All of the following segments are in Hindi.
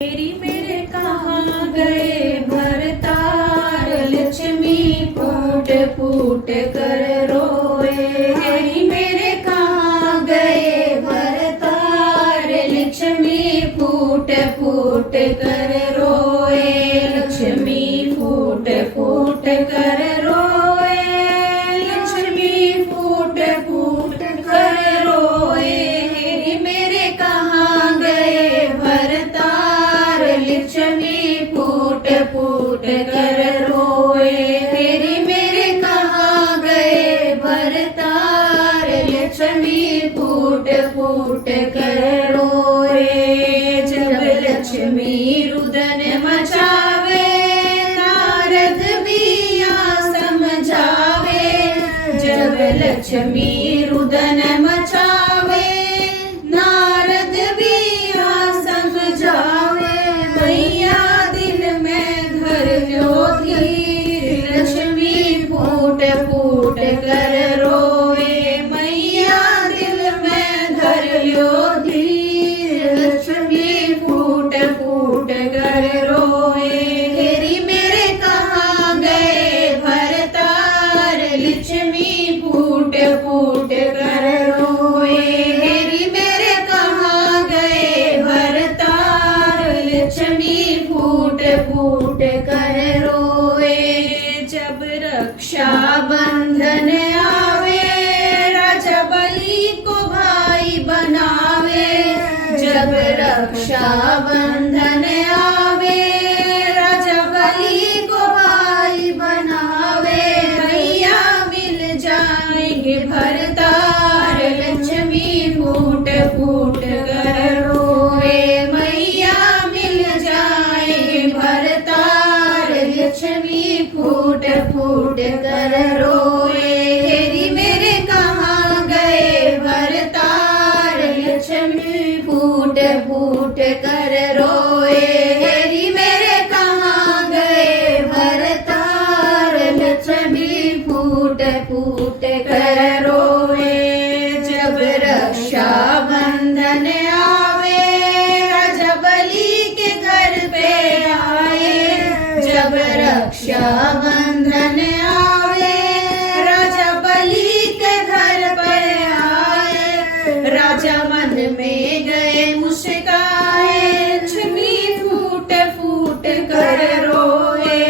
मेरी मेरे कहाँ गए भरतार, लक्ष्मी फूट फूट कर रोए। मेरी मेरे कहाँ गए भरतार, लक्ष्मी फूट फूट कर रोए। लक्ष्मी फूट फूट कर रोए, लक्ष्मी फूट फूट कर रोए। मेरी मेरे कहाँ गए भरतार, लक्ष्मी फूट फूट कर रोए। तेरी मेरे कहाँ गए भरतार, लक्ष्मी फूट फूट कर रोए। जब लक्ष्मी रुदन मचावे, नारद भी आ समझावे। जब लक्ष्मी रुदन मचावे, नारद भी आ समझावे। मैया दिल में धर लो धीर, लक्ष्मी फूट फूट कर रोए। मैया दिल में धर लो धीर, लक्ष्मी फूट फूट कर रोए। तेरी मेरे कहाँ गए भरतार, लक्ष्मी फूट फूट कर रोए। तेरी मेरे कहाँ गए भरतार, लक्ष्मी फूट फूट कर रोए। जब रक्षा बंधन आवे, राजा बलि को भाई बनावे। जब रक्षा बंधन आवे, राजा बलि को भाई बनावे। भैया मिल जाएंगे भरतार, लक्ष्मी फूट फूट कर रोए। मैया मिल जाएंगे भरतार, लक्ष्मी फूट फूट कर रोए। तेरी मेरे कहाँ गए भरतार, लक्ष्मी फूट फूट कर रोए। तेरी मेरे कहाँ गए भरतार, लक्ष्मी फूट फूट कर रोए। जब रक्षा बंधन आवे, राजा बलि के घर पे आए। जब रक्षा बंधन आवे, राजा बलि के घर पे आए। राजा मन में गए मुस्काए, लक्ष्मी फूट फूट कर रोए।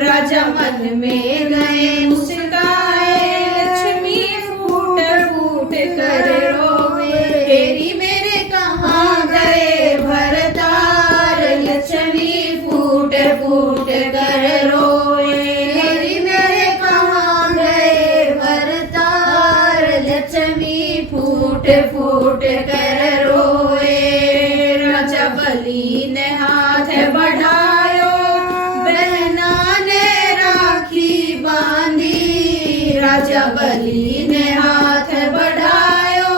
राजा मन में गए मुस्काए, लक्ष्मी फूट फूट कर रोए। तेरी मेरे कहाँ गए भरतार, लक्ष्मी फूट फूट कर रोए। तेरी मेरे कहाँ गए भरतार, लक्ष्मी फूट फूट कर रोए। राजा बलि ने हाथ बढ़ायो, बहना ने राखी बांधी। राजा बलि ने हाथ बढ़ायो,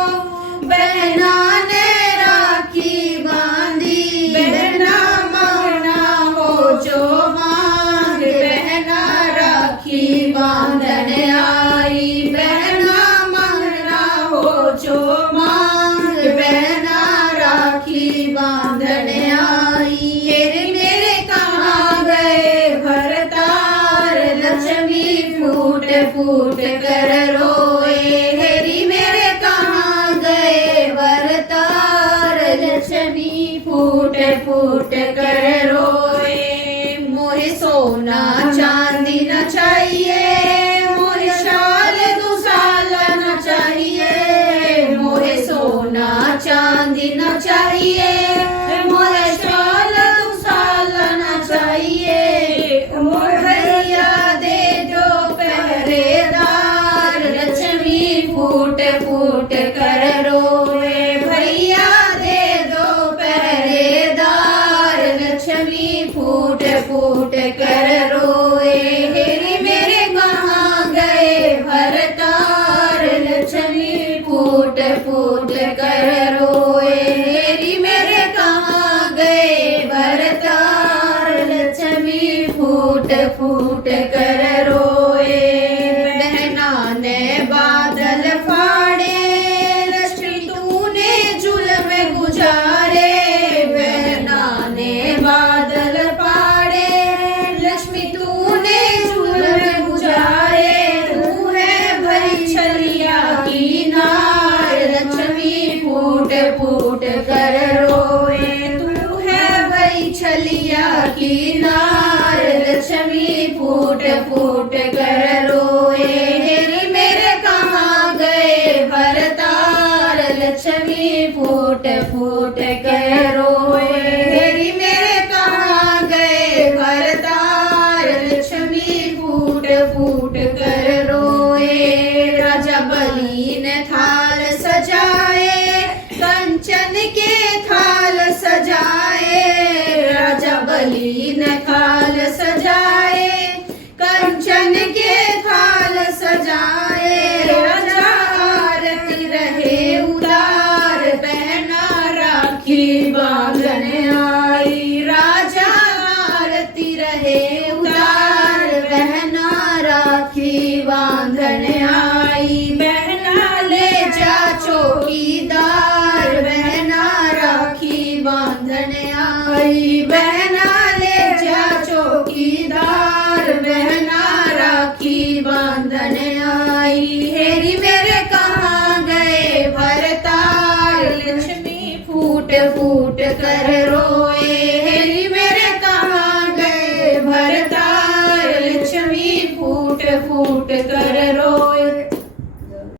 बहना ने राखी बांधी। बहना मांगना हो जो मांग, बहना राखी बांधन आई। बहना मांगना हो जो मांग, बहना राखी बांधन आई। तेरे मेरे कहाँ गए भरतार, लक्ष्मी फूट फूट कर रोए। तेरी मेरे कहाँ गए भरतार, लक्ष्मी फूट फूट कर रोए। मोहे सोना चांदी न चाहिए, मोहे शाल दुसाला न चाहिए। मोहे सोना चांदी न चाहिए, मोहे शाल दुसाला न चाहिए। मोर भैया दे दो पहरेदार, लक्ष्मी फूट फूट कर रोए। भैया दे दो पहरेदार, लक्ष्मी फूट फूट कर रोए। तेरी मेरे कहाँ गए भरतार, लक्ष्मी फूट फूट कर रोए। तेरी मेरे कहाँ गए भरतार, लक्ष्मी फूट फूट कर रोए। बहना ने बादल फाड़े, लक्ष्मी तूने जुल्म गुजारे। बहना ने राखी नार लक्ष्मी फूट फूट कर रोए हेरी मेरे कहाँ गए भरतार लक्ष्मी फूट फूट कर रोए हेरी मेरे कहाँ गए भरतार लक्ष्मी फूट फूट कर रोए राजा बलि ने थाल सजाए कंचन के थाल सजाए राजा बलि ने थाल सजाए कंचन के थाल सजाए राजा आरती रहे उदार पहना राखी बांधने आई राजा आरती रहे उदार पहना राखी बांधने आई बहना ले जा चौकीदार बहना राखी बांधने आई बहना ले जा चौकीदार बहना राखी बांधने आई हेरी मेरे कहाँ गए भरतार लक्ष्मी फूट फूट कर